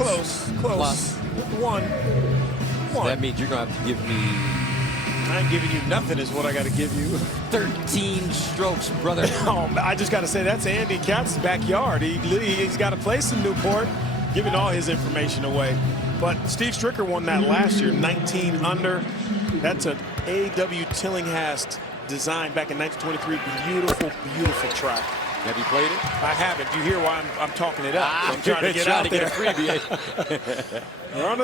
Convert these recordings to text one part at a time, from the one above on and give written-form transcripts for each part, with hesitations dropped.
Close. Plus. One. So that means you're going to have to give me... I ain't giving you nothing is what I got to give you. 13 strokes, brother. Oh, I just got to say, that's Andy Katz's backyard. He's got a place in Newport, giving all his information away. But Steve Stricker won that last year, 19 under. That's an A.W. Tillinghast design back in 1923. Beautiful, beautiful track. Have you played it? I haven't. You hear why I'm talking it up. I'm trying to get trying out to there. get a freebie.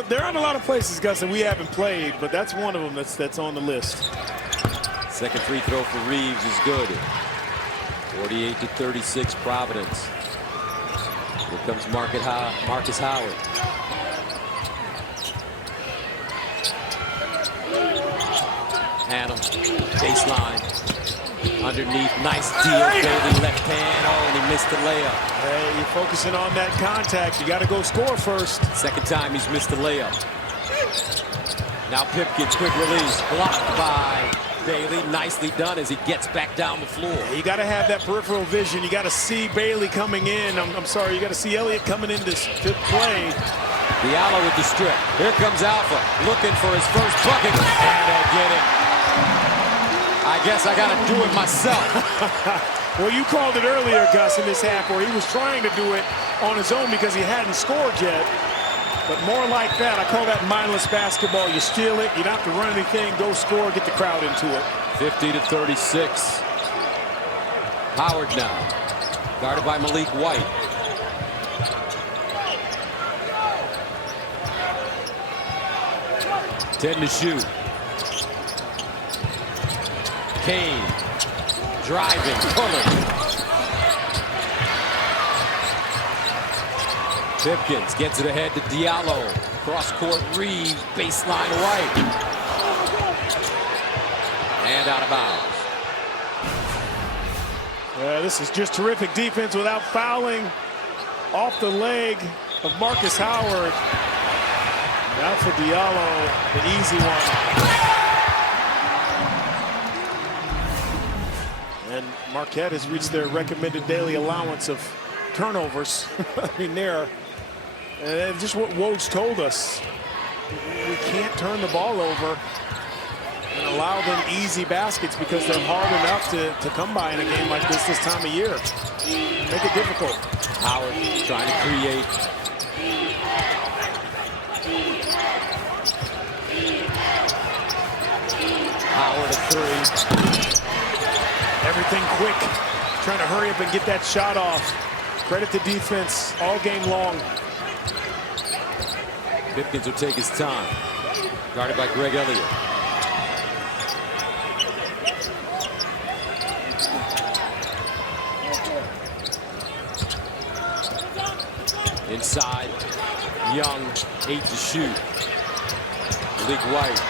There aren't a lot of places, Gus, that we haven't played, but that's one of them that's on the list. Second free throw for Reeves is good. 48-36 Providence. Here comes Marcus Howard. Hannum, baseline. Underneath, nice deal. Bailey left hand. Oh, and he missed the layup. Hey, you're focusing on that contact. You got to go score first. Second time he's missed the layup. Now Pipkins, quick release, blocked by Bailey. Nicely done as he gets back down the floor. You got to have that peripheral vision. You got to see Bailey coming in. I'm sorry, you got to see Elliott coming in to play. Diallo with the strip. Here comes Alpha, looking for his first bucket, and they'll get it. I guess I got to do it myself. Well, you called it earlier, Gus, in this half where he was trying to do it on his own because he hadn't scored yet. But more like that, I call that mindless basketball. You steal it, you don't have to run anything, go score, get the crowd into it. 50-36. Howard now, guarded by Malik White. Ten to shoot. Kane driving, pulling. Pipkins gets it ahead to Diallo. Cross court, Reeves, baseline right. And out of bounds. This is just terrific defense without fouling. Off the leg of Marcus Howard. Now for Diallo, the easy one. And Marquette has reached their recommended daily allowance of turnovers. I mean, and just what Woj told us. We can't turn the ball over and allow them easy baskets because they're hard enough to come by in a game like this time of year. Make it difficult. Howard trying to create. Howard at three. Everything quick. Trying to hurry up and get that shot off. Credit the defense all game long. Pipkins will take his time. Guarded by Greg Elliott. Inside, Young, 8 to shoot. Malik White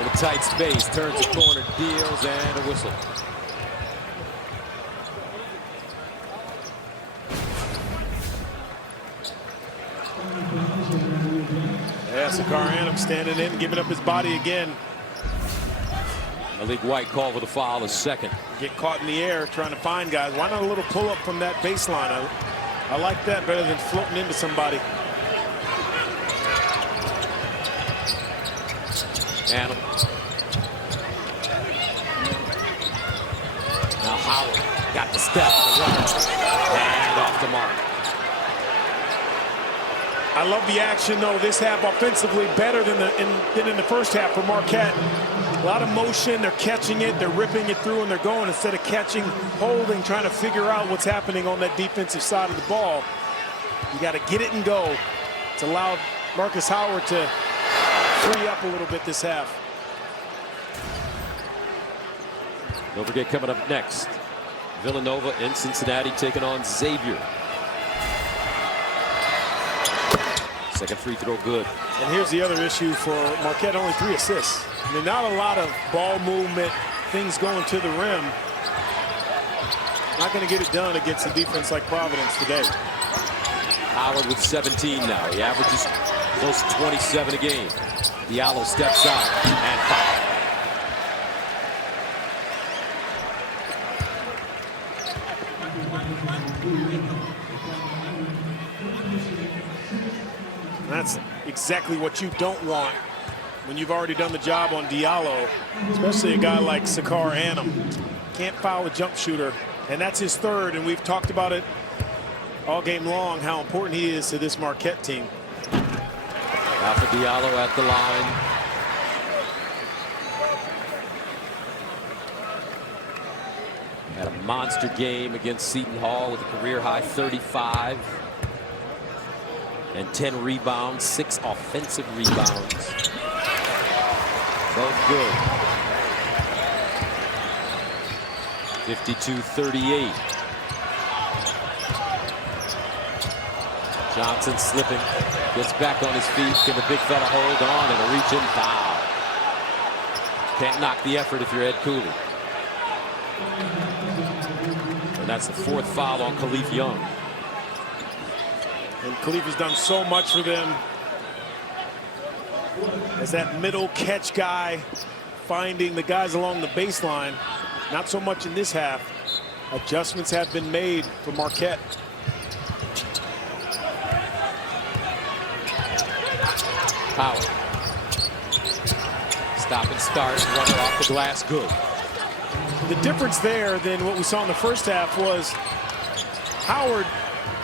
in a tight space, turns the corner, deals, and a whistle. Yeah, Sakar Adams standing in, giving up his body again. Malik White called for the foul, his second. Get caught in the air trying to find guys. Why not a little pull up from that baseline? I like that better than floating into somebody. Adam. Now Howard got the step, the runner, and off the mark. I love the action, though, this half offensively better than in the first half for Marquette. A lot of motion, they're catching it, they're ripping it through, and they're going instead of catching, holding, trying to figure out what's happening on that defensive side of the ball. You got to get it and go. It's allowed Marcus Howard to free up a little bit this half. Don't forget, coming up next, Villanova in Cincinnati taking on Xavier. Second free throw good. And here's the other issue for Marquette, only 3 assists. I mean, not a lot of ball movement, things going to the rim. Not going to get it done against a defense like Providence today. Howard with 17 now. He averages close to 27 a game. Diallo steps out and foul. That's exactly what you don't want when you've already done the job on Diallo, especially a guy like Sakar Annam. Can't foul a jump shooter, and that's his third, and we've talked about it all game long, how important he is to this Marquette team. Alpha Diallo at the line. Had a monster game against Seton Hall with a career-high 35 and 10 rebounds, 6 offensive rebounds. Both good. 52-38. Johnson slipping, gets back on his feet. Can the big fella hold on, and a reach-in foul. Can't knock the effort if you're Ed Cooley. And that's the 4th foul on Khalif Young. And Khalif has done so much for them as that middle catch guy, finding the guys along the baseline. Not so much in this half. Adjustments have been made for Marquette. Howard. Stop and start, runner off the glass, good. The difference there than what we saw in the first half was Howard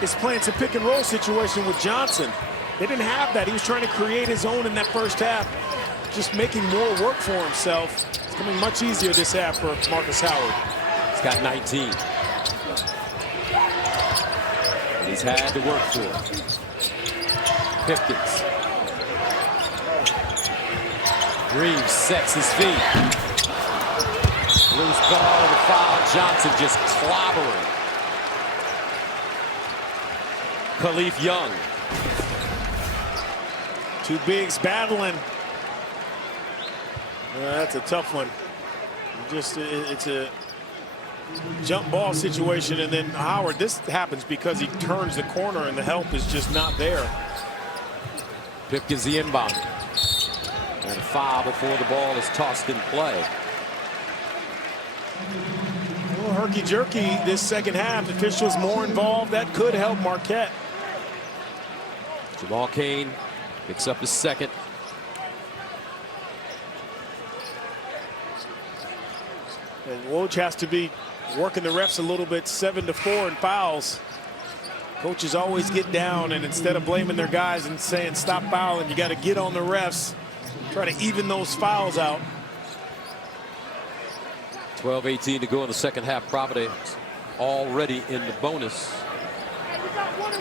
is playing some pick and roll situation with Johnson. They didn't have that. He was trying to create his own in that first half, just making more work for himself. It's coming much easier this half for Marcus Howard. He's got 19. And he's had to work for it. Pipkins. Reeves sets his feet. Loose ball, the foul. Johnson just clobbering. Khalif Young. Two bigs battling. That's a tough one. It's a jump ball situation, and then Howard, this happens because he turns the corner and the help is just not there. Pipkins the inbound. And a foul before the ball is tossed in play. A little herky-jerky this second half. Officials more involved. That could help Marquette. Jamal Cain picks up his second. And Woj has to be working the refs a little bit. 7-4 in fouls. Coaches always get down, and instead of blaming their guys and saying stop fouling, you got to get on the refs, try to even those fouls out. 12-18 to go in the second half. Providence already in the bonus.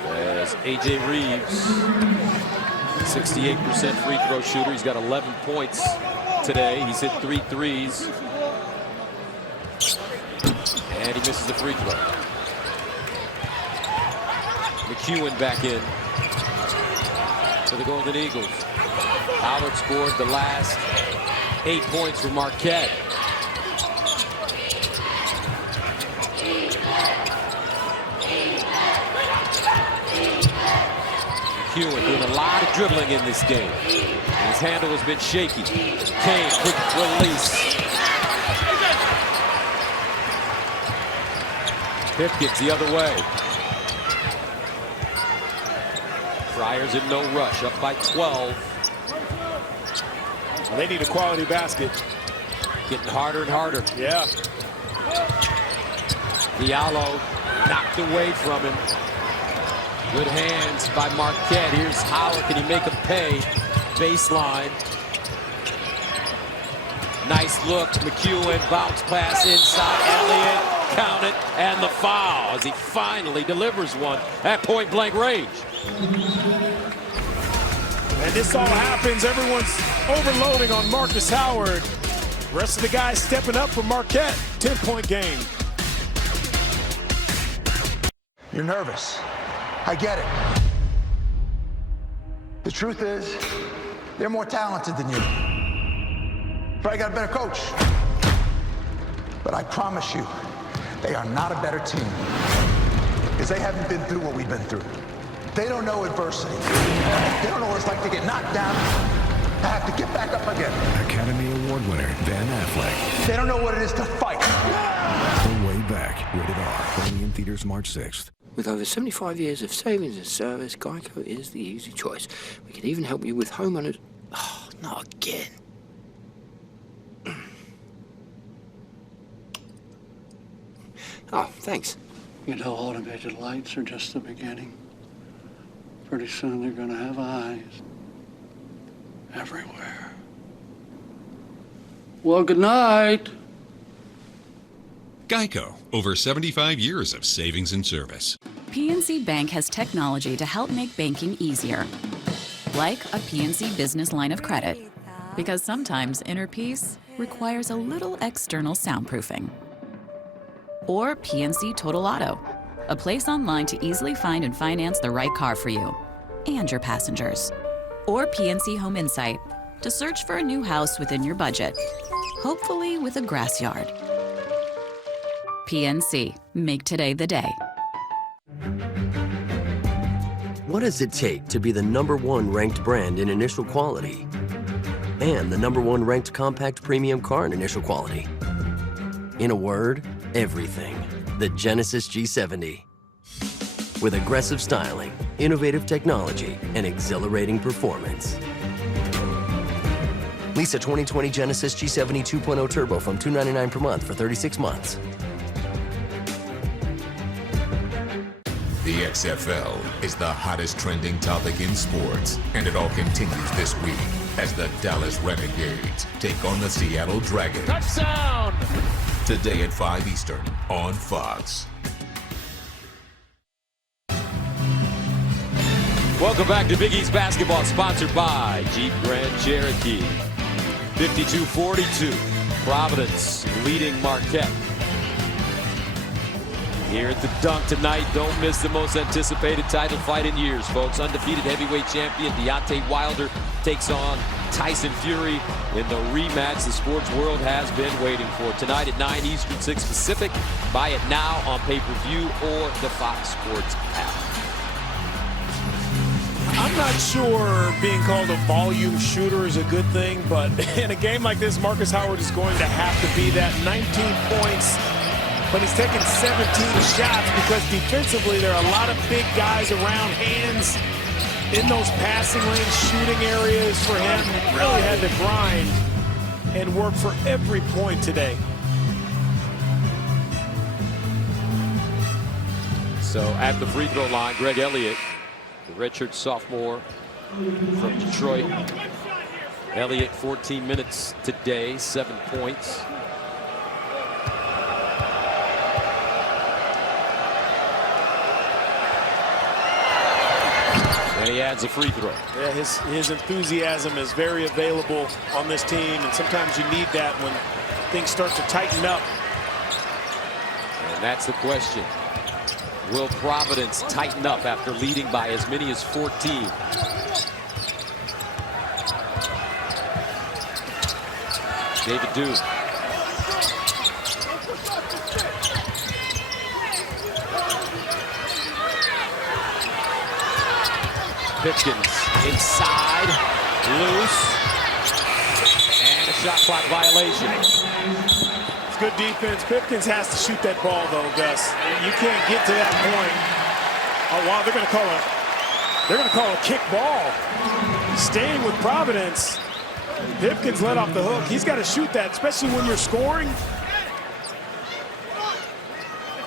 As A.J. Reeves, 68% free throw shooter. He's got 11 points today. He's hit 3 threes. And he misses the free throw. McEwen back in for the Golden Eagles. Howard scored the last 8 points for Marquette. McEwen doing a lot of dribbling in this game. And his handle has been shaky. Cain, quick release. Pipkins the other way. Friars in no rush, up by 12. They need a quality basket. Getting harder and harder. Yeah. Diallo knocked away from him. Good hands by Marquette. Here's Howard. Can he make him pay? Baseline. Nice look. McEwen, bounce pass inside. Elliott, count it, and the foul as he finally delivers one at point-blank range. And this all happens. Everyone's overloading on Marcus Howard. Rest of the guys stepping up for Marquette. 10-point game. You're nervous. I get it. The truth is, they're more talented than you. Probably got a better coach. But I promise you, they are not a better team. Because they haven't been through what we've been through. They don't know adversity. They don't know what it's like to get knocked down, to have to get back up again. Academy Award winner Ben Affleck. They don't know what it is to fight. The Way Back. Rated R. Only in theaters March 6th. With over 75 years of savings and service, Geico is the easy choice. We can even help you with homeowners. Oh, not again. Oh, thanks. You know, automated lights are just the beginning. Pretty soon they're gonna have eyes everywhere. Well, good night. Geico, over 75 years of savings and service. PNC Bank has technology to help make banking easier. Like a PNC Business Line of Credit. Because sometimes inner peace requires a little external soundproofing. Or PNC Total Auto, a place online to easily find and finance the right car for you and your passengers. Or PNC Home Insight, to search for a new house within your budget, hopefully with a grass yard. PNC, make today the day. What does it take to be the #1 ranked brand in initial quality and the #1 ranked compact premium car in initial quality? In a word, everything. The Genesis G70. With aggressive styling, innovative technology, and exhilarating performance. Lease a 2020 Genesis G70 2.0 Turbo from $299 per month for 36 months. The XFL is the hottest trending topic in sports, and it all continues this week as the Dallas Renegades take on the Seattle Dragons. Touchdown! Today at 5 Eastern on Fox. Welcome back to Big East Basketball, sponsored by Jeep Grand Cherokee. 52-42, Providence leading Marquette. Here at the Dunk tonight, don't miss the most anticipated title fight in years, folks. Undefeated heavyweight champion Deontay Wilder takes on Tyson Fury in the rematch the sports world has been waiting for. Tonight at 9 Eastern, 6 Pacific. Buy it now on pay-per-view or the Fox Sports app. I'm not sure being called a volume shooter is a good thing, but in a game like this, Marcus Howard is going to have to be that. 19 points, but he's taken 17 shots because defensively there are a lot of big guys around, hands in those passing lanes, shooting areas for him. Really had to grind and work for every point today. So at the free throw line, Greg Elliott, the redshirt sophomore from Detroit. Elliott, 14 minutes today, 7 points. And he adds a free throw. Yeah, his enthusiasm is very available on this team, and sometimes you need that when things start to tighten up. And that's the question. Will Providence tighten up after leading by as many as 14? David Duke. Pipkins inside, loose, and a shot clock violation. It's good defense. Pipkins has to shoot that ball, though, Gus. You can't get to that point. Oh wow, they're going to call a kick ball. Staying with Providence, Pipkins let off the hook. He's got to shoot that, especially when you're scoring.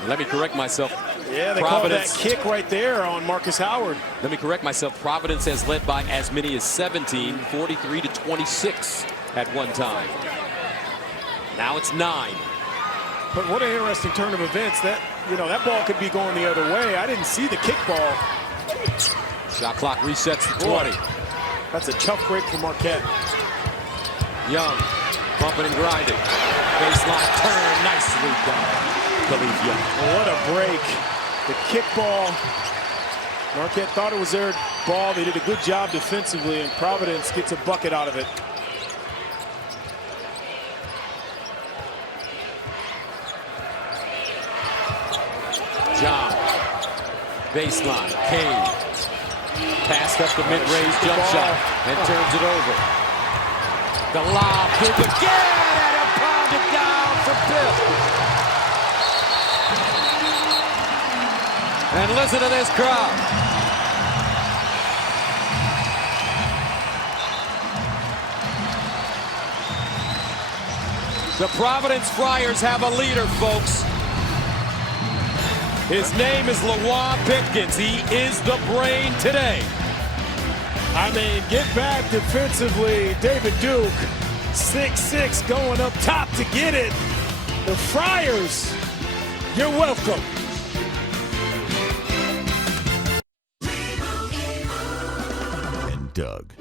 Let me correct myself. Yeah, they called that kick right there on Marcus Howard. Let me correct myself. Providence has led by as many as 17, 43-26 at one time. Now it's 9. But what an interesting turn of events. That ball could be going the other way. I didn't see the kick ball. Shot clock resets to 20. That's a tough break for Marquette. Young, bumping and grinding. Baseline turn, nicely done. Khalif Young. What a break. The kick ball. Marquette thought it was their ball. They did a good job defensively, and Providence gets a bucket out of it. John, baseline, Kane, passed up the mid-range jump shot and turns it over. The lob, Duke again, and a pounded down for Pip. And listen to this crowd. The Providence Friars have a leader, folks. His name is LaJuan Pitkins. He is the brain today. I mean, get back defensively. David Duke, 6'6", going up top to get it. The Friars, you're welcome. And Doug.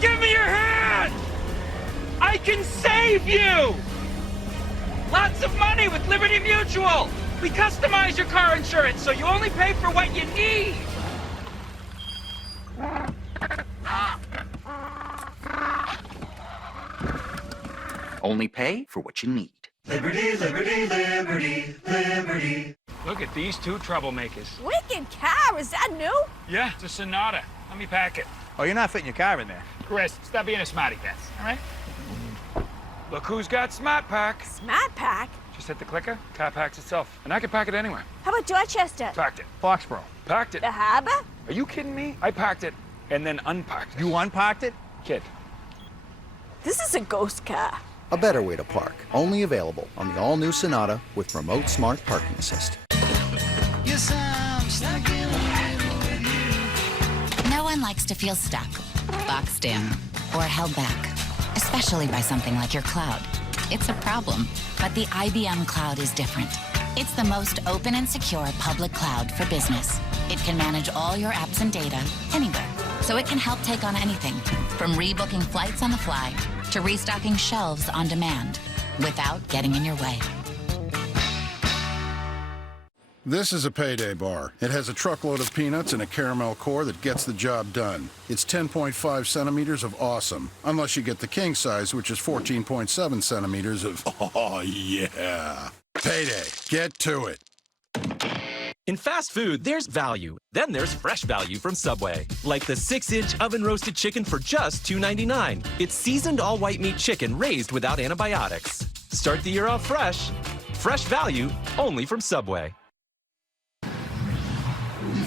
Give me your hand! I can save you! Lots of money with Liberty Mutual! We customize your car insurance so you only pay for what you need! Only pay for what you need. Liberty, liberty, liberty, liberty. Look at these two troublemakers. Wicked car, is that new? Yeah, it's a Sonata. Let me pack it. Oh, you're not fitting your car in there. Chris, stop being a smarty pants, all right? Look who's got Smart Pack. Smart Pack? Just hit the clicker, car packs itself. And I can pack it anywhere. How about Dorchester? Packed it. Foxborough. Packed it. The Harbor? Are you kidding me? I packed it and then unpacked it. You unpacked it? Kid. This is a ghost car. A better way to park. Only available on the all-new Sonata with Remote Smart Parking Assist. No one likes to feel stuck, boxed in, or held back, especially by something like your cloud. It's a problem, but the IBM Cloud is different. It's the most open and secure public cloud for business. It can manage all your apps and data anywhere, so it can help take on anything, from rebooking flights on the fly to restocking shelves on demand without getting in your way. This is a payday bar. It has a truckload of peanuts and a caramel core that gets the job done. It's 10.5 centimeters of awesome, unless you get the king size, which is 14.7 centimeters of, oh yeah. Payday. Get to it. In fast food, there's value. Then there's fresh value from Subway. Like the 6-inch oven-roasted chicken for just $2.99. It's seasoned all-white meat chicken raised without antibiotics. Start the year off fresh. Fresh value only from Subway.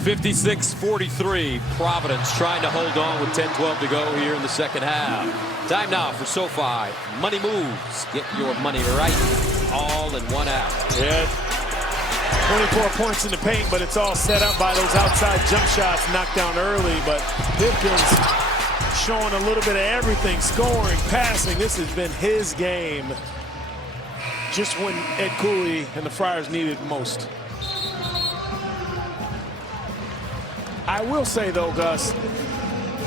56-43, Providence trying to hold on with 10-12 to go here in the second half. Time now for SoFi Money Moves. Get your money right, all in one app. Yeah, 24 points in the paint, but it's all set up by those outside jump shots knocked down early. But Pitkins showing a little bit of everything, scoring, passing. This has been his game just when Ed Cooley and the Friars needed it most. I will say, though, Gus,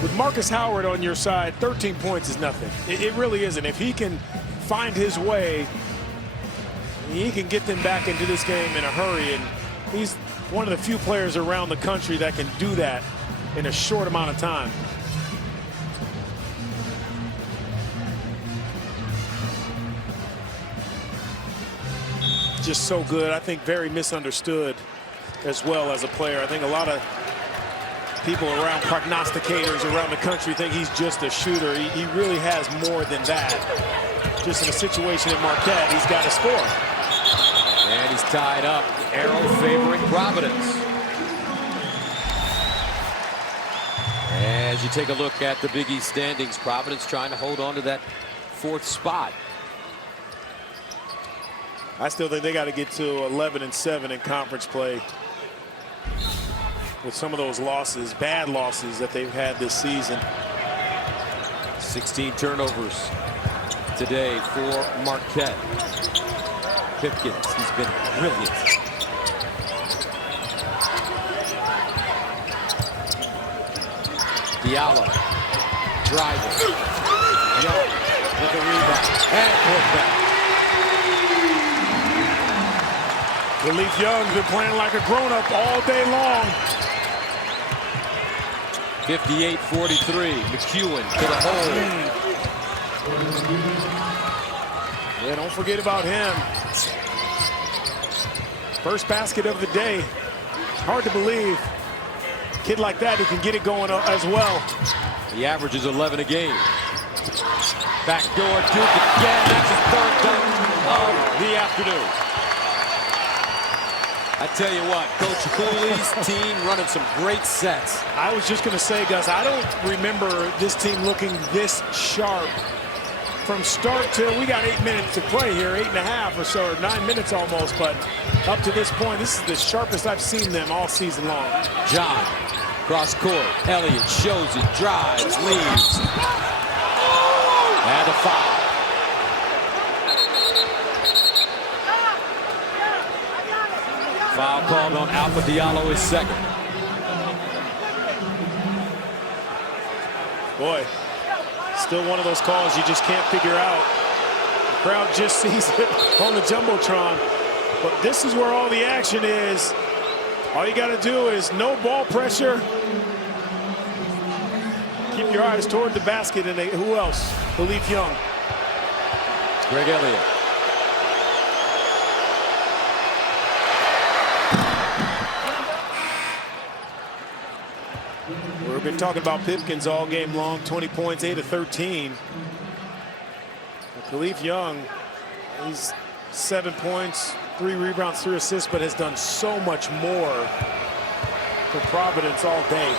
with Marcus Howard on your side, 13 points is nothing. It really isn't. If he can find his way, he can get them back into this game in a hurry. And he's one of the few players around the country that can do that in a short amount of time. Just so good. I think very misunderstood as well as a player. I think a lot of people around, prognosticators around the country, think he's just a shooter. He really has more than that. Just in a situation at Marquette, he's got to score. And he's tied up. Arrow favoring Providence. As you take a look at the Big East standings, Providence trying to hold on to that 4th spot. I still think they got to get to 11-7 in conference play with some of those losses, bad losses that they've had this season. 16 turnovers today for Marquette. Pitkins, he's been brilliant. Diallo driving. Young with the rebound and put back. Relief Young's been playing like a grown-up all day long. 58-43, McEwen to the hole. Yeah, don't forget about him. First basket of the day. Hard to believe. Kid like that who can get it going as well. He averages 11 a game. Backdoor Duke again. That's his 3rd dunk of the afternoon. I tell you what, Coach Cooley's team running some great sets. I was just going to say, Gus, I don't remember this team looking this sharp from start to, we got 8 minutes to play here, 8.5 or so, or 9 minutes almost, but up to this point, this is the sharpest I've seen them all season long. John, cross court, Elliott shows it, drives, leaves, and a foul. Foul called on Alpha Diallo, his second. Boy, still one of those calls you just can't figure out. The crowd just sees it on the Jumbotron. But this is where all the action is. All you got to do is no ball pressure. Keep your eyes toward the basket. And who else? Khalif Young. Greg Elliott. We've been talking about Pipkins all game long. 20 points, 8 of 13. Khalif Young, he's 7 points, 3 rebounds, 3 assists, but has done so much more for Providence all day.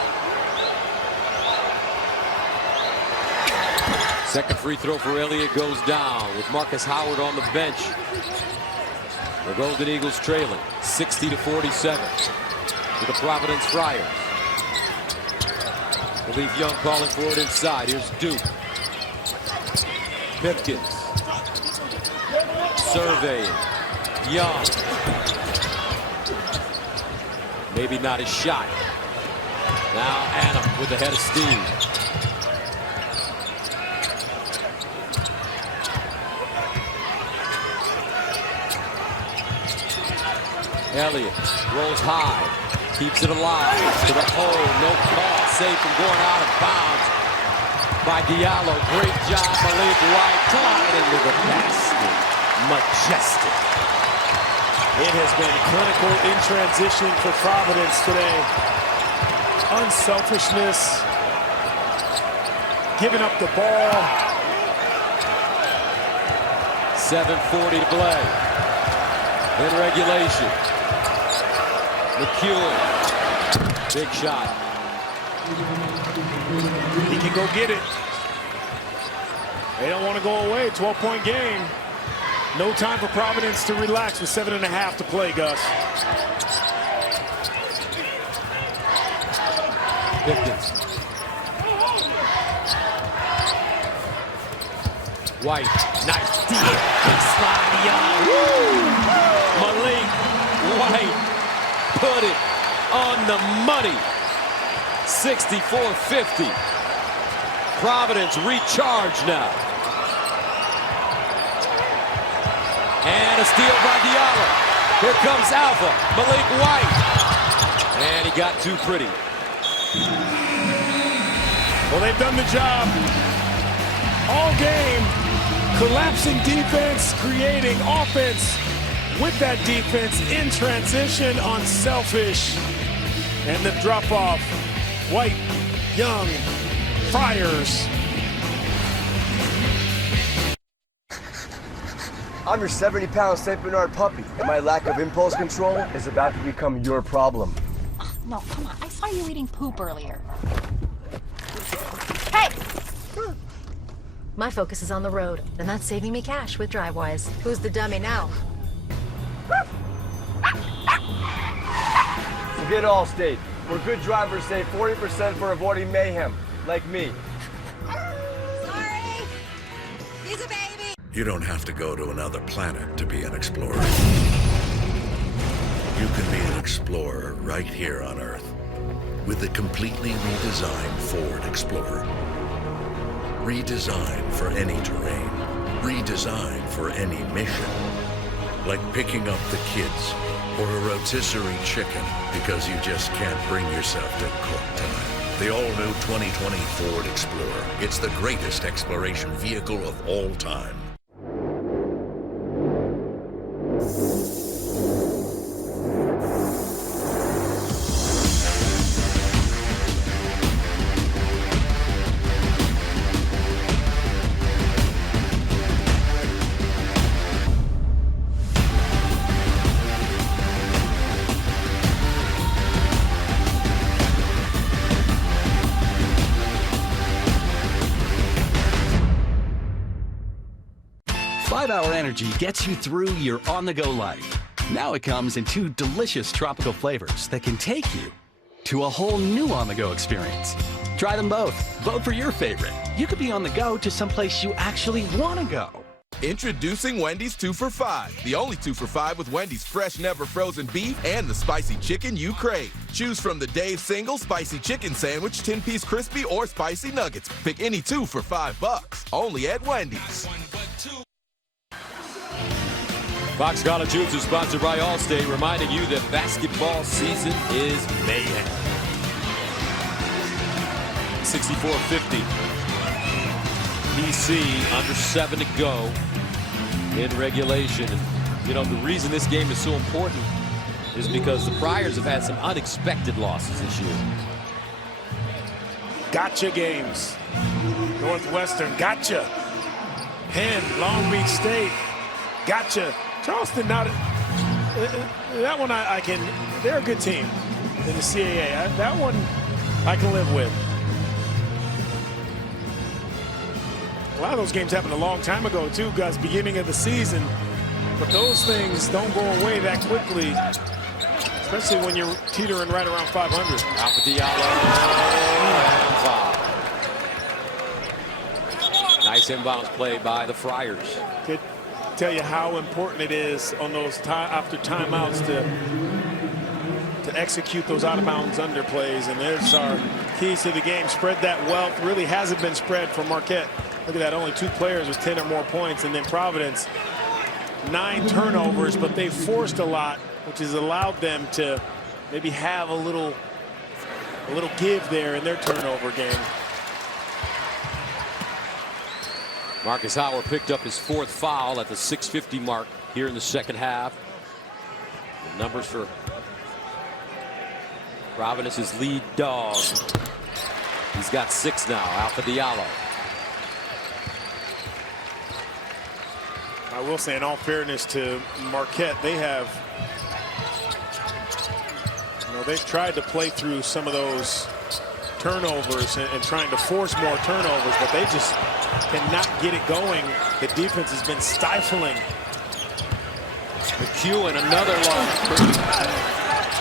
Second free throw for Elliott goes down with Marcus Howard on the bench. The Golden Eagles trailing 60-47 to the Providence Friars. Khalif Young calling for it inside. Here's Duke. Pipkins. Surveying. Young. Maybe not his shot. Now Adam with the head of steam. Elliott rolls high, keeps it alive to the hole, no call, safe from going out of bounds by Diallo. Great job, Malik White, glide into the basket. Majestic. It has been clinical in transition for Providence today. Unselfishness, giving up the ball. 7:40 to play in regulation. McEwen, big shot. He can go get it. They don't want to go away. 12-point game. No time for Providence to relax with 7.5 to play, Gus. Pipkins. White, nice deal. Big slide, Young. Malik White put it on the money. 64-50. Providence recharged now. And a steal by Diallo. Here comes Alpha, Malik White. And he got too pretty. Well, they've done the job all game. Collapsing defense, creating offense with that defense in transition, unselfish. And the drop-off, White, Young, Friars. I'm your 70-pound St. Bernard puppy, and my lack of impulse control is about to become your problem. No, come on. I saw you eating poop earlier. Hey! My focus is on the road, and that's saving me cash with DriveWise. Who's the dummy now? Forget Allstate, where good drivers save 40% for avoiding mayhem, like me. Sorry! He's a baby! You don't have to go to another planet to be an explorer. You can be an explorer right here on Earth with the completely redesigned Ford Explorer. Redesigned for any terrain. Redesigned for any mission. Like picking up the kids or a rotisserie chicken because you just can't bring yourself to cook tonight. The all-new 2020 Ford Explorer. It's the greatest exploration vehicle of all time. 5-Hour Energy gets you through your on-the-go life. Now it comes in 2 delicious tropical flavors that can take you to a whole new on-the-go experience. Try them both. Vote for your favorite. You could be on the go to someplace you actually want to go. Introducing Wendy's 2 for $5. The only 2 for $5 with Wendy's fresh, never frozen beef and the spicy chicken you crave. Choose from the Dave's Single Spicy Chicken Sandwich, 10-piece crispy, or spicy nuggets. Pick any 2 for $5. Only at Wendy's. Fox College Hoops is sponsored by Allstate, reminding you that basketball season is mayhem. 64-50. PC under 7 to go in regulation. You know, the reason this game is so important is because the Friars have had some unexpected losses this year. Gotcha games. Northwestern, gotcha. Penn, Long Beach State, gotcha. Charleston, not that one I can, they're a good team in the CAA. That one I can live with. A lot of those games happened a long time ago too, guys, beginning of the season. But those things don't go away that quickly, especially when you're teetering right around 500. Alpha Diallo and foul. Nice inbounds play by the Friars. Could tell you how important it is on those after timeouts to execute those out of bounds underplays. And there's our keys to the game. Spread that wealth. Really hasn't been spread for Marquette. Look at that, only 2 players with 10 or more points. And then Providence, 9 turnovers, but they forced a lot, which has allowed them to maybe have a little give there in their turnover game. Marcus Howard picked up his 4th foul at the 6:50 mark here in the second half. The numbers for Providence's lead dog. He's got 6 now, Alpha Diallo. I will say, in all fairness to Marquette, they have, they've tried to play through some of those turnovers and trying to force more turnovers, but they just cannot get it going. The defense has been stifling. McEwen, another long.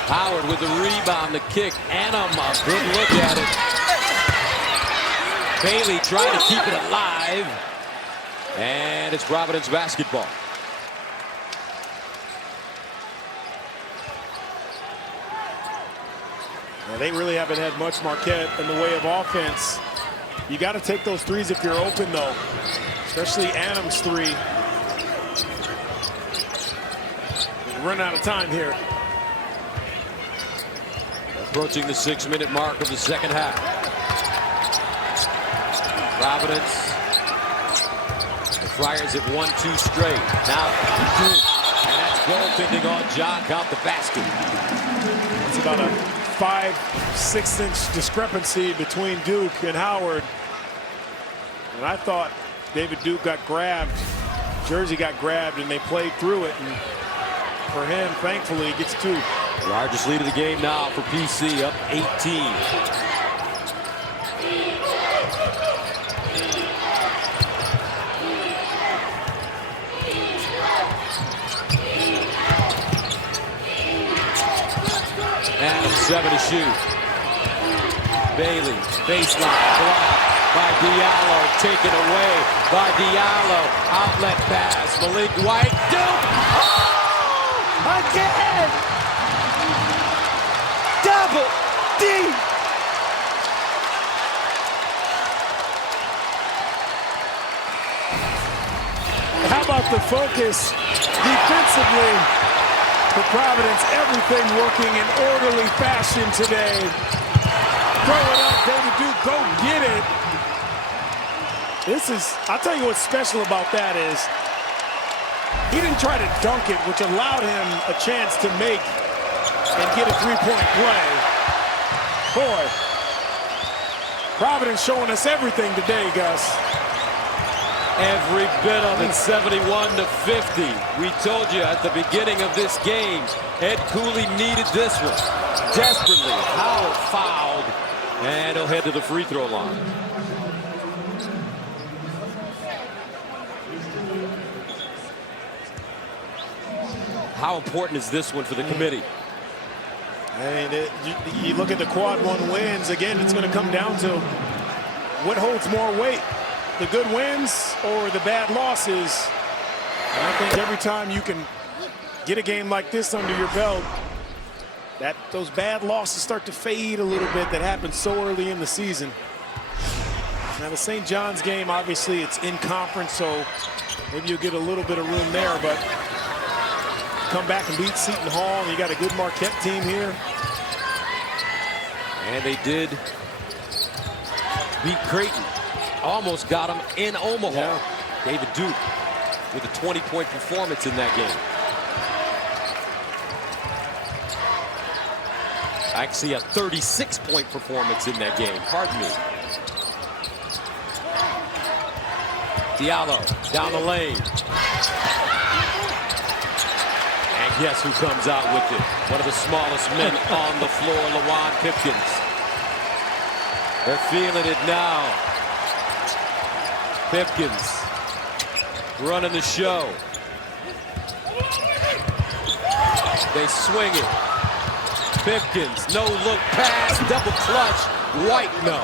Howard with the rebound, the kick. Annam, a good look at it. Bailey trying to keep it alive. And it's Providence basketball. Now, they really haven't had much, Marquette, in the way of offense. You got to take those threes if you're open, though, especially Adams' 3. We run out of time here. Approaching the 6-minute mark of the second half. Providence. The Friars have won 2 straight. Now, and that's goaltending on John. Count the basket. It's about a 5-6 inch discrepancy between Duke and Howard. And I thought David Duke got grabbed. Jersey got grabbed, and they played through it. And for him, thankfully, he gets 2. Largest lead of the game now for PC, up 18. Adams, 7 to shoot. Bailey, baseline, blocked by Diallo, taken away by Diallo. Outlet pass, Malik White, Duke! Oh! Again! Double D! How about the focus defensively? For Providence, everything working in orderly fashion today. Throw it up, David Duke, go get it. This is, I'll tell you what's special about that is he didn't try to dunk it, which allowed him a chance to make and get a 3-point play. Boy, Providence showing us everything today, Gus. Every bit of it, 71-50. We told you at the beginning of this game, Ed Cooley needed this one desperately. Howard fouled, and he'll head to the free throw line. How important is this one for the committee? And you look at the quad one wins, again, it's going to come down to what holds more weight, the good wins or the bad losses. And I think every time you can get a game like this under your belt, that those bad losses start to fade a little bit that happened so early in the season. Now the St. John's game, obviously it's in conference, so maybe you'll get a little bit of room there, but come back and beat Seton Hall, and you got a good Marquette team here. And they did beat Creighton. Almost got them in Omaha. Yeah. David Duke with a 20-point performance in that game. Actually, a 36-point performance in that game. Pardon me. Diallo down the lane. And guess who comes out with it? One of the smallest men on the floor, Lawan Pipkins. They're feeling it now. Pipkins running the show. They swing it. Pipkins, no look pass, double clutch. White, no.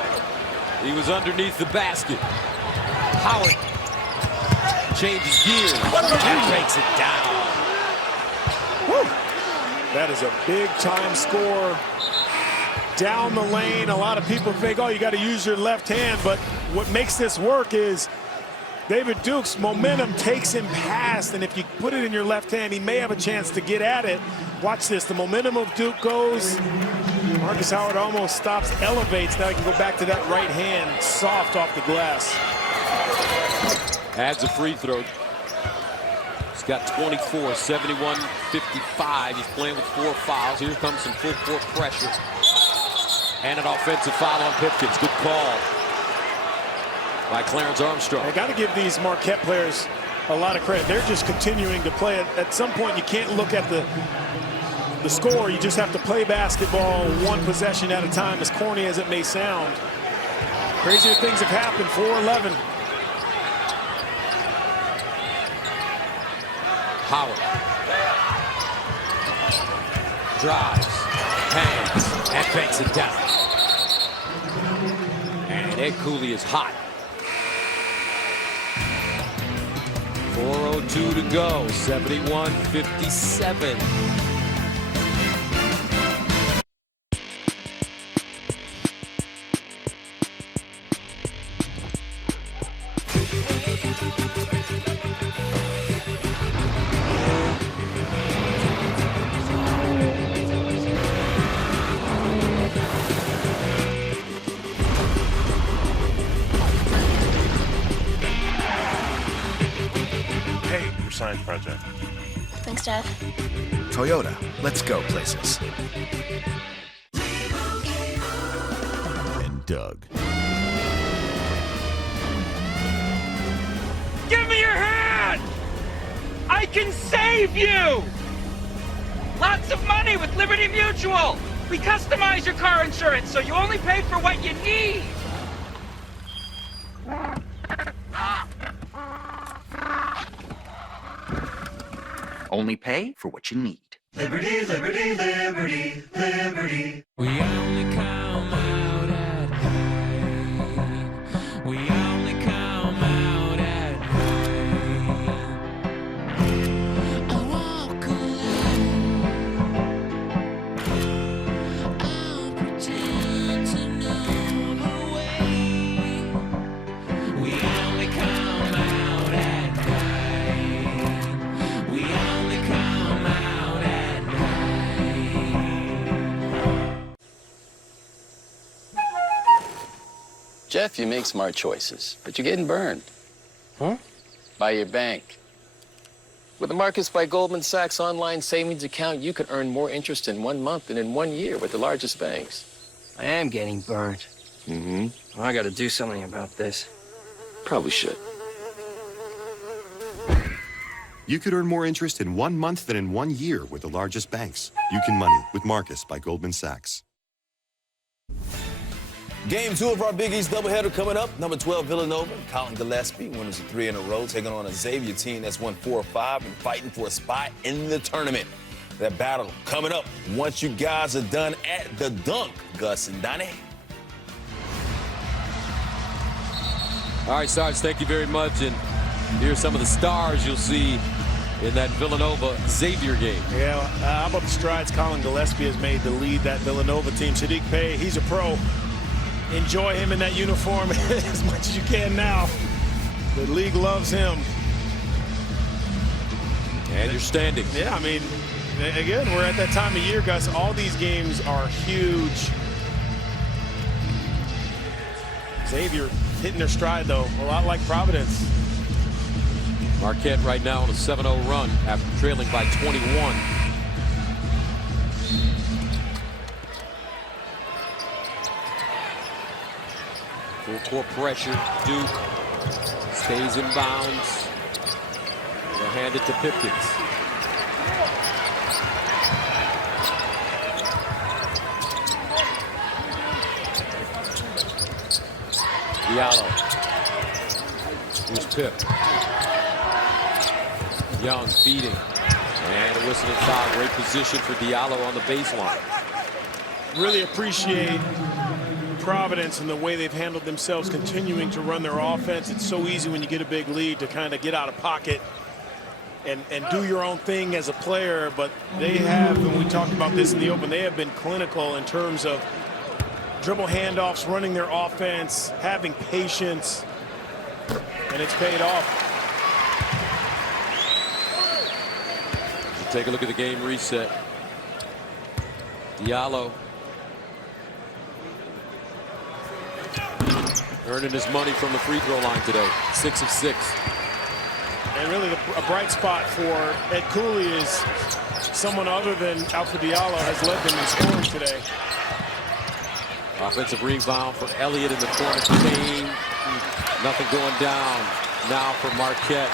He was underneath the basket. Howard changes gears and breaks it down. Woo. That is a big-time score down the lane. A lot of people think, oh, you got to use your left hand, but what makes this work is David Duke's momentum takes him past, and if you put it in your left hand, he may have a chance to get at it. Watch this, the momentum of Duke goes. Marcus Howard almost stops, elevates. Now he can go back to that right hand, soft off the glass. Adds a free throw. He's got 24, 71, 55. He's playing with 4 fouls. Here comes some full court pressure. And an offensive foul on Pipkins. Good call by Clarence Armstrong. I got to give these Marquette players a lot of credit. They're just continuing to play it. At some point, you can't look at the score. You just have to play basketball one possession at a time, as corny as it may sound. Crazier things have happened. 4-11. Howard drives, hangs, and banks it down. And Ed Cooley is hot. 4:02 to go, 71-57. Science project. Thanks, Dad. Toyota, let's go places. And Doug. Give me your hand! I can save you! Lots of money with Liberty Mutual! We customize your car insurance so you only pay for what you need! Only pay for what you need. Liberty, liberty, liberty, liberty. We only come out at night. We only come out at night. I walk alone. I'll pretend to know the way. We only come out at night. We only come out at night. Jeff, you make smart choices, but you're getting burned. Huh? By your bank. With the Marcus by Goldman Sachs online savings account, you could earn more interest in 1 month than in 1 year with the largest banks. I am getting burned. Mm-hmm. Well, I gotta do something about this. Probably should. You could earn more interest in 1 month than in 1 year with the largest banks. You can money with Marcus by Goldman Sachs. Game 2 of our Big East doubleheader coming up. Number 12, Villanova, Colin Gillespie, winners of 3 in a row, taking on a Xavier team that's won 4 or 5 and fighting for a spot in the tournament. That battle coming up once you guys are done at the dunk, Gus and Donnie. All right, Sarge, thank you very much. And here's some of the stars you'll see in that Villanova-Xavier game. Yeah, how about the strides Colin Gillespie has made to lead that Villanova team? Sadiq Bey, he's a pro. Enjoy him in that uniform as much as you can now. The league loves him. And your standings. Yeah, I mean, again, we're at that time of year, Gus. All these games are huge. Xavier hitting their stride, though, a lot like Providence. Marquette right now on a 7-0 run after trailing by 21. Full court pressure. Duke stays in bounds. They'll hand it to Pipkins. Diallo. Here's Pip. Young feeding. And a whistle and foul. Great position for Diallo on the baseline. Really appreciate Providence and the way they've handled themselves, continuing to run their offense. It's so easy when you get a big lead to kind of get out of pocket and do your own thing as a player. But they have, and we talked about this in the open, they have been clinical in terms of dribble handoffs, running their offense, having patience, and it's paid off. Take a look at the game reset. Diallo earning his money from the free throw line today. 6 of 6. And really a bright spot for Ed Cooley is someone other than Alfred Diallo has led them in scoring today. Offensive rebound for Elliott in the corner. Kane. Nothing going down now for Marquette.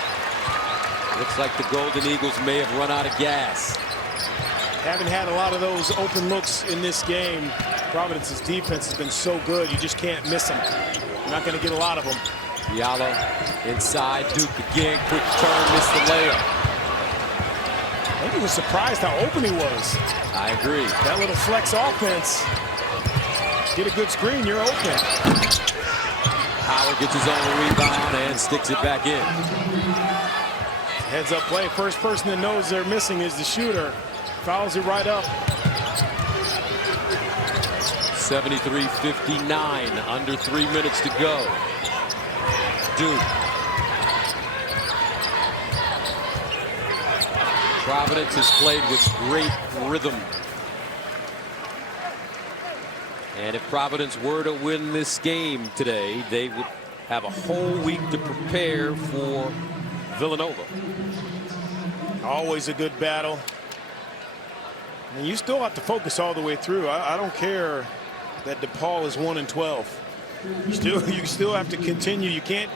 Looks like the Golden Eagles may have run out of gas. Haven't had a lot of those open looks in this game. Providence's defense has been so good, you just can't miss them. You're not going to get a lot of them. Diallo inside. Duke again. Quick turn. Missed the layup. I think he was surprised how open he was. I agree. That little flex offense. Get a good screen, you're open. Howard gets his own rebound and sticks it back in. Heads up play. First person that knows they're missing is the shooter. Fouls it right up. 73-59. Under 3 minutes to go. Duke. Providence has played with great rhythm. And if Providence were to win this game today, they would have a whole week to prepare for Villanova. Always a good battle. And you still have to focus all the way through. I don't care that DePaul is 1-12. You still have to continue. You can't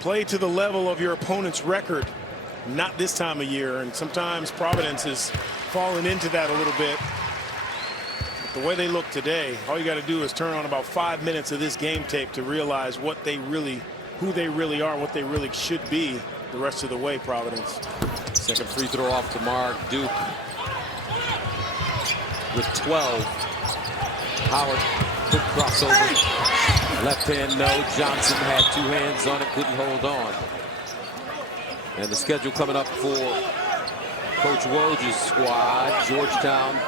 play to the level of your opponent's record. Not this time of year. And sometimes Providence has fallen into that a little bit. But the way they look today, all you got to do is turn on about 5 minutes of this game tape to realize what they really, who they really are, what they really should be the rest of the way, Providence. Second free throw off the mark. Duke with 12. Howard, quick crossover. Left hand, no. Johnson had 2 hands on it, couldn't hold on. And the schedule coming up for Coach Woj's squad: Georgetown,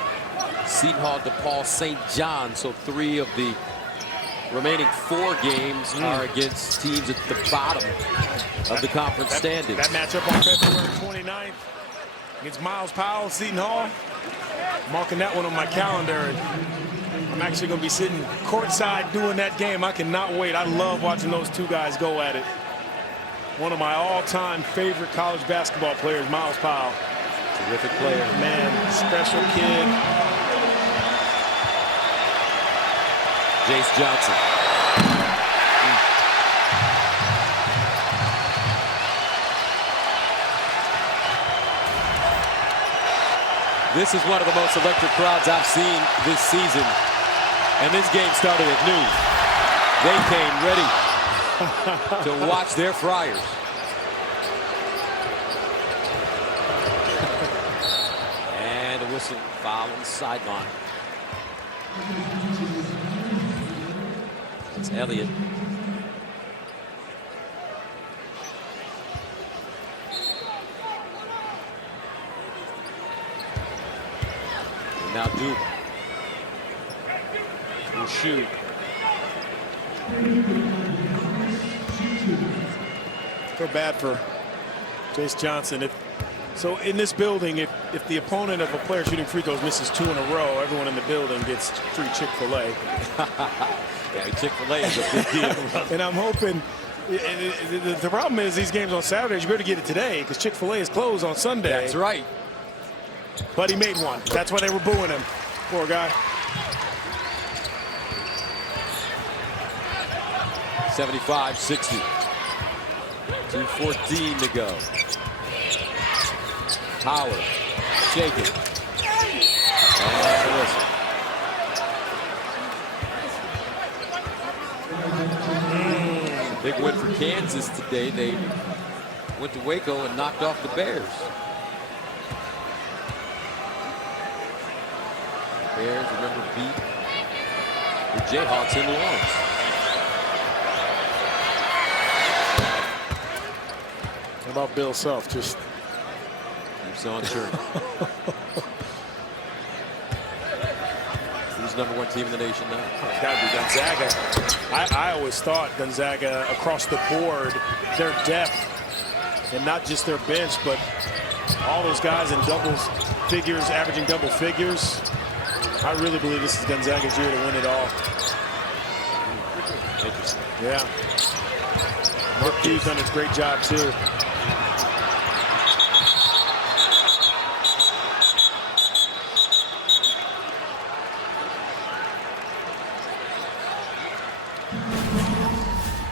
Seton Hall, DePaul, St. John. So 3 of the remaining 4 games are against teams at the bottom of the conference standings. That matchup on February 29th against Miles Powell, Seton Hall. Marking that one on my calendar. And I'm actually going to be sitting courtside doing that game. I cannot wait. I love watching those 2 guys go at it. One of my all-time favorite college basketball players, Miles Powell. Terrific player. Man, special kid. Jace Johnson. This is one of the most electric crowds I've seen this season. And this game started at noon. They came ready to watch their Friars. And a whistle, foul on the sideline. It's Elliott. And now Duke will shoot. Feel bad for Jace Johnson. So in this building, if the opponent of a player shooting free throws misses 2 in a row, everyone in the building gets free Chick-fil-A. Yeah, Chick-fil-A is a big deal. And I'm hoping, the problem is these games on Saturdays, you better get it today because Chick-fil-A is closed on Sunday. That's right. But he made one. That's why they were booing him. Poor guy. 75-60. 2:14 to go. Howard, shaking. And a whistle. Big win for Kansas today. They went to Waco and knocked off the Bears. Bears, remember, beat the Jayhawks in Lawrence. How about Bill Self? Just keeps on turning. Who's number 1 team in the nation now? It's got to be Gonzaga. I always thought Gonzaga across the board, their depth, and not just their bench, but all those guys in double figures, averaging double figures. I really believe this is Gonzaga's year to win it all. Interesting. Yeah. Murphy's done a great job too.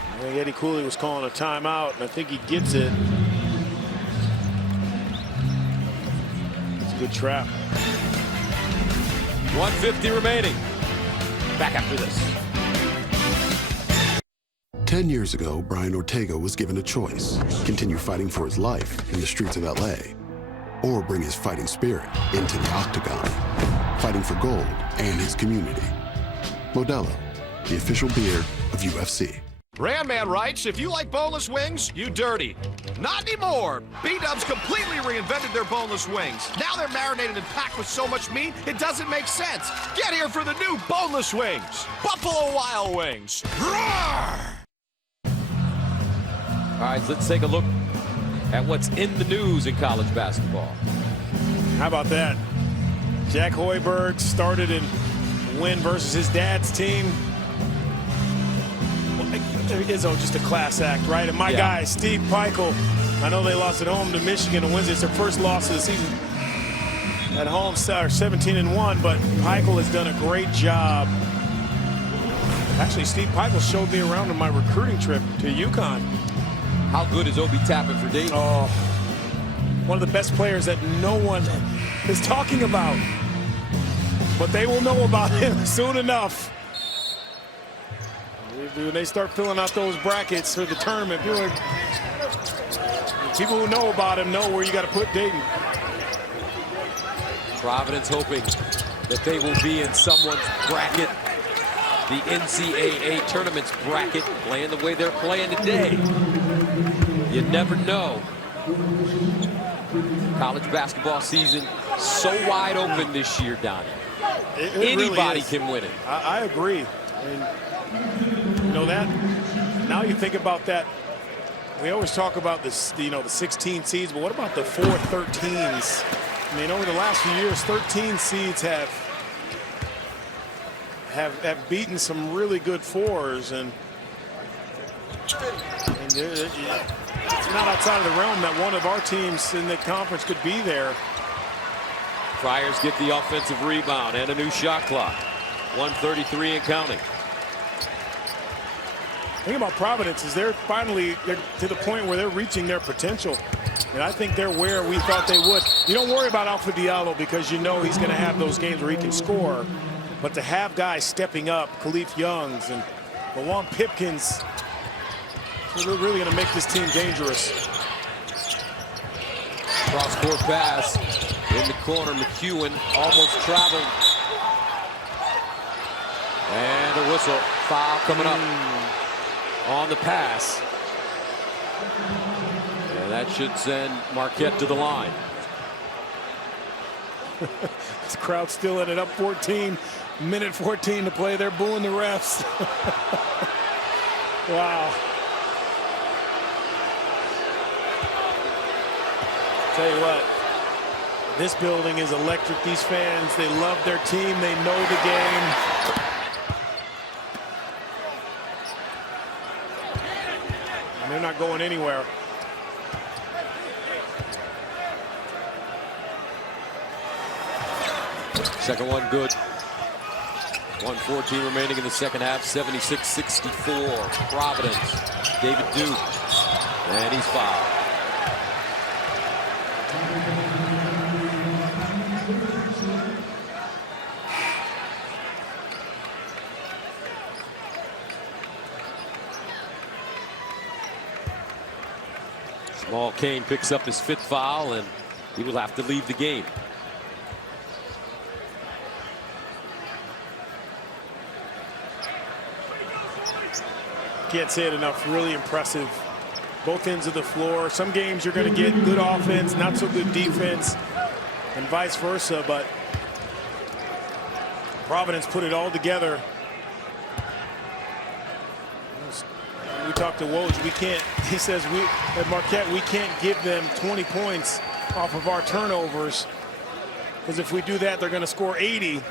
I think Eddie Cooley was calling a timeout, and I think he gets it. It's a good trap. 150 remaining. Back after this. 10 years ago, Brian Ortega was given a choice: continue fighting for his life in the streets of LA, or bring his fighting spirit into the octagon, fighting for gold and his community. Modelo, the official beer of UFC. Ram Man writes, if you like boneless wings, you dirty. Not anymore. B-Dubs completely reinvented their boneless wings. Now they're marinated and packed with so much meat, it doesn't make sense. Get here for the new boneless wings. Buffalo Wild Wings. Roar! All right, let's take a look at what's in the news in college basketball. How about that? Jack Hoiberg started in win versus his dad's team. Izzo, just a class act, right? And my guy, Steve Peichel, I know they lost at home to Michigan on Wednesday. It's their first loss of the season at home, 17-1, but Peichel has done a great job. Actually, Steve Peichel showed me around on my recruiting trip to UConn. How good is Obi Toppin for Dayton? Oh, one of the best players that no one is talking about. But they will know about him soon enough. When they start filling out those brackets for the tournament, people who know about him know where you got to put Dayton. Providence hoping that they will be in someone's bracket. The NCAA tournament's bracket, playing the way they're playing today. You never know. College basketball season so wide open this year, Donnie. Anybody really can win it. I agree. And you know that. Now you think about that. We always talk about this, the 16 seeds, but what about the 4 13s? I mean, over the last few years, 13 seeds have beaten some really good 4s, and it's not outside of the realm that one of our teams in the conference could be there. Friars get the offensive rebound and a new shot clock. 1:33 and counting. The thing about Providence is they're to the point where they're reaching their potential. And I think they're where we thought they would. You don't worry about Alpha Diallo because you know he's going to have those games where he can score. But to have guys stepping up, Khalif Youngs and Juan Pipkins is really going to make this team dangerous. Cross-court pass in the corner. McEwen almost traveled. And a whistle. Foul coming up on the pass. And that should send Marquette to the line. This crowd still ended up 14. Minute 14 to play. They're booing the refs. Wow. Tell you what, this building is electric. These fans, they love their team. They know the game. And they're not going anywhere. Second one good. 1:14 remaining in the second half. 76-64. Providence. David Duke. And he's fouled. Small Kane picks up his 5th foul, and he will have to leave the game. Can't say it enough. Really impressive. Both ends of the floor. Some games you're going to get good offense, not so good defense, and vice versa. But Providence put it all together. We talked to Woj. We can't. He says at Marquette we can't give them 20 points off of our turnovers, because if we do that, they're going to score 80.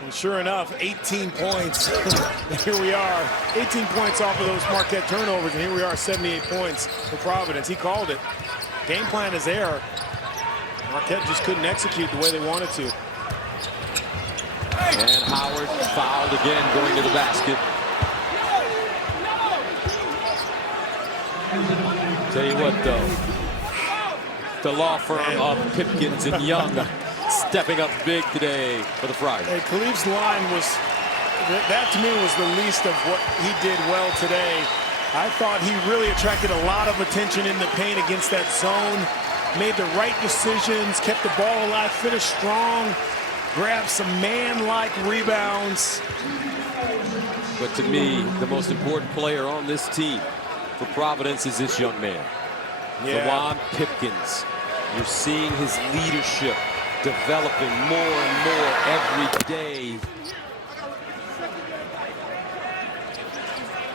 And sure enough, 18 points. Here we are, 18 points off of those Marquette turnovers, and here we are, 78 points for Providence. He called it. Game plan is there. Marquette just couldn't execute the way they wanted to. And Howard fouled again, going to the basket. Tell you what, though, the law firm of Pipkins and Young stepping up big today for the Friars. Hey, Khalif's line was, that to me was the least of what he did well today. I thought he really attracted a lot of attention in the paint against that zone, made the right decisions, kept the ball alive, finished strong, grabbed some man-like rebounds. But to me, the most important player on this team for Providence is this young man, Juan Pipkins. You're seeing his leadership developing more and more every day.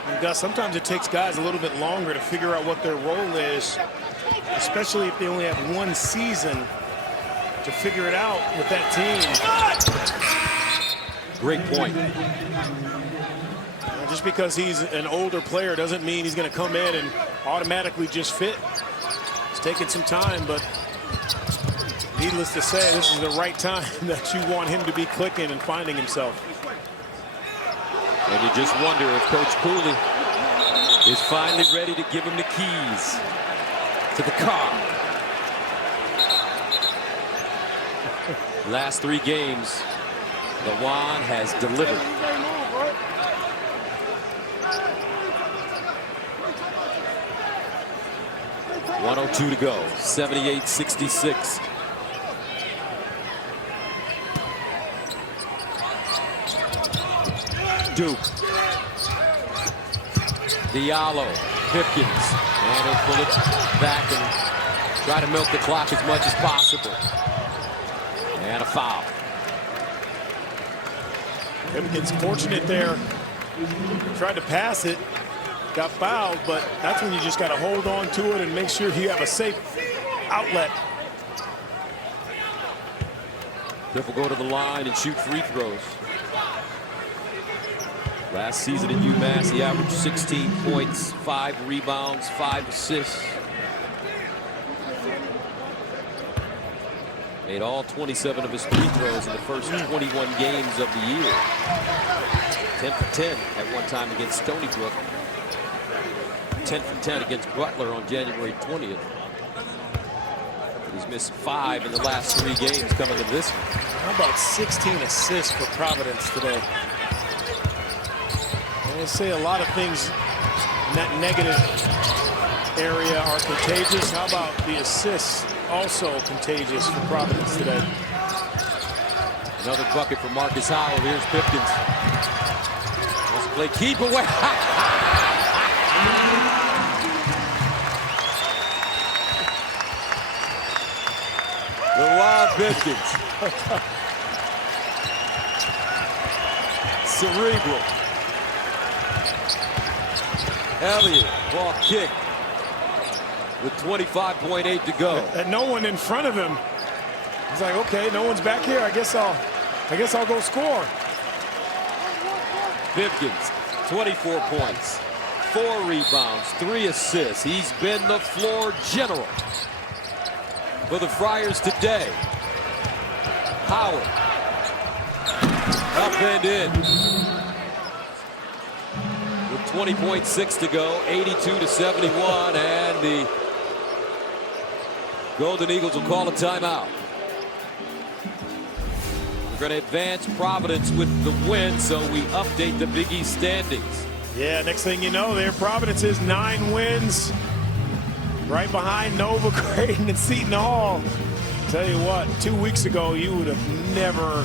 And Gus, sometimes it takes guys a little bit longer to figure out what their role is, especially if they only have one season to figure it out with that team. Great point. Just because he's an older player doesn't mean he's going to come in and automatically just fit. It's taking some time, but needless to say, this is the right time that you want him to be clicking and finding himself. And you just wonder if Coach Cooley is finally ready to give him the keys to the car. Last 3 games, the Juan has delivered. .102 to go, 78-66. Duke. Diallo, Pipkins, and he'll pull it back and try to milk the clock as much as possible. And a foul. Pipkins fortunate there. Tried to pass it, got fouled, but that's when you just got to hold on to it and make sure you have a safe outlet. Jeff will go to the line and shoot free throws. Last season at UMass, he averaged 16 points, 5 rebounds, 5 assists. Made all 27 of his free throws in the first 21 games of the year. 10 for 10 at one time against Stony Brook. 10 for 10 against Butler on January 20th. He's missed 5 in the last 3 games coming to this one. How about 16 assists for Providence today? They say a lot of things in that negative area are contagious. How about the assists also contagious for Providence today? Another bucket for Marcus Howard. Here's Pipkins. Let's play keep away. The wild Pipkins. Cerebral. Elliott, ball kick with 25.8 to go. And no one in front of him. He's like, okay, no one's back here. I guess I'll go score. Pipkins, 24 points, 4 rebounds, 3 assists. He's been the floor general for the Friars today. Howard, up and in. With 20.6 to go, 82-71, and the Golden Eagles will call a timeout. We're going to advance Providence with the win, so we update the Big East standings. Yeah, next thing you know, there Providence is 9 wins. Right behind Nova, Creighton, and Seton Hall. Tell you what, 2 weeks ago, you would have never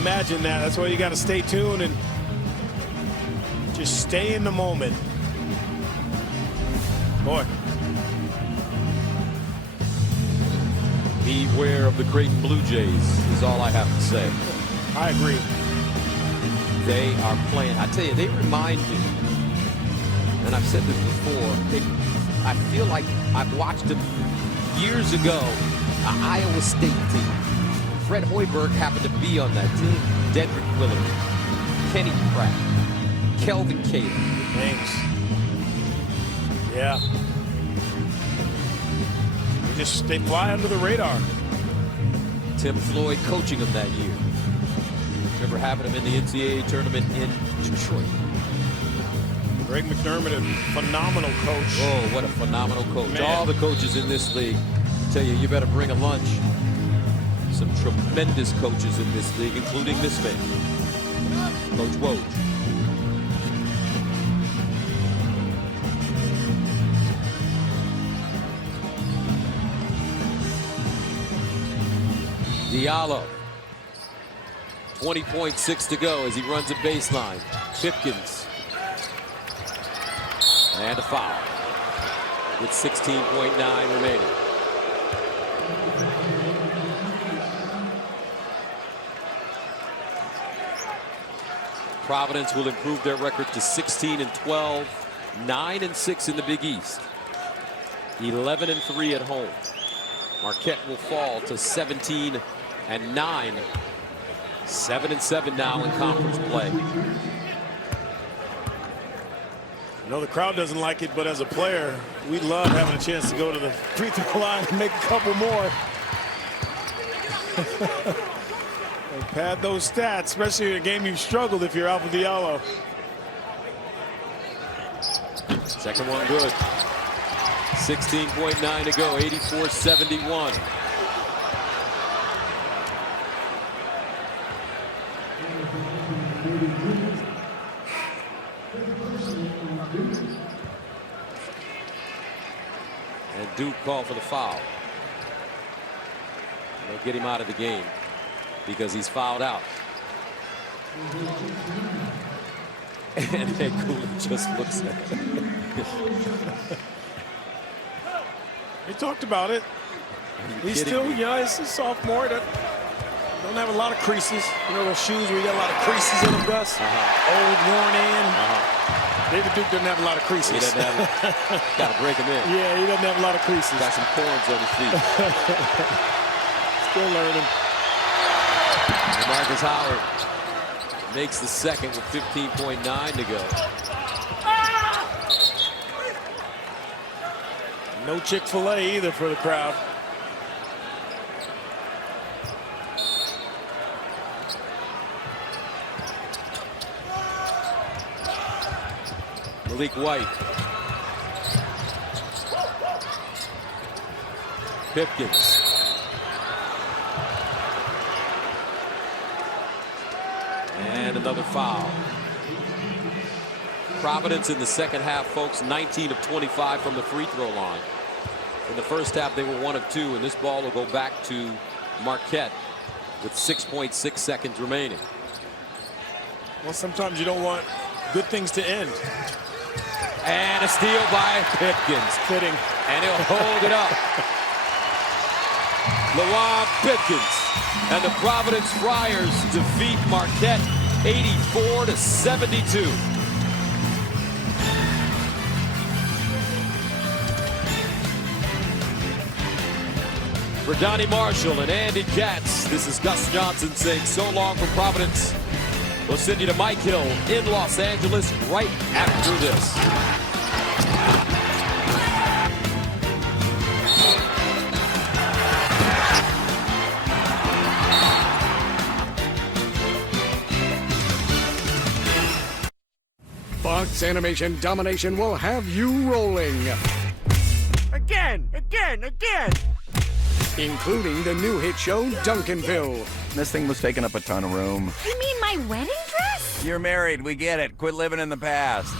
imagined that. That's why you got to stay tuned and just stay in the moment. Boy. Beware of the Creighton Blue Jays is all I have to say. I agree. They are playing. I tell you, they remind me, and I've said this before, I feel like I've watched them years ago, an Iowa State team. Fred Hoiberg happened to be on that team. Dedrick Willard, Kenny Pratt, Kelvin Cater. Thanks. Yeah. They fly under the radar. Tim Floyd coaching them that year. Remember having him in the NCAA tournament in Detroit. Greg McDermott, a phenomenal coach. Oh, what a phenomenal coach. Man. All the coaches in this league tell you better bring a lunch. Some tremendous coaches in this league, including this man, Coach Woj. Diallo, 20.6 to go as he runs a baseline. Pipkins. And a foul with 16.9 remaining. Providence will improve their record to 16-12, 9-6 in the Big East, 11-3 at home. Marquette will fall to 17-9, 7-7 now in conference play. I know the crowd doesn't like it, but as a player, we love having a chance to go to the free throw line and make a couple more. And pad those stats, especially in a game you've struggled if you're Alpha Diallo. Second one good. 16.9 to go, 84-71. And Duke called for the foul. They'll get him out of the game because he's fouled out. And then Cooley just looks at him. We talked about it. He's still, he's a sophomore. That don't have a lot of creases. You know those shoes where you got a lot of creases in them, Gus? Old, worn in. David Duke doesn't have a lot of creases. He doesn't have it. Got to break him in. Yeah, he doesn't have a lot of creases. Got some corns on his feet. Still learning. And Marcus Howard makes the second with 15.9 to go. No Chick-fil-A either for the crowd. Malik White. Pipkins. And another foul. Providence in the second half, folks, 19 of 25 from the free throw line. In the first half, they were 1 of 2, and this ball will go back to Marquette with 6.6 seconds remaining. Well, sometimes you don't want good things to end. And a steal by Pitkins. Fitting. And he'll hold it up. Lawan Pitkins and the Providence Friars defeat Marquette 84-72. For Donnie Marshall and Andy Katz, this is Gus Johnson saying so long from Providence. We'll send you to Mike Hill in Los Angeles right after this. Fox Animation Domination will have you rolling. Again! Including the new hit show, Duncanville. This thing was taking up a ton of room. You mean my wedding dress? You're married, we get it. Quit living in the past.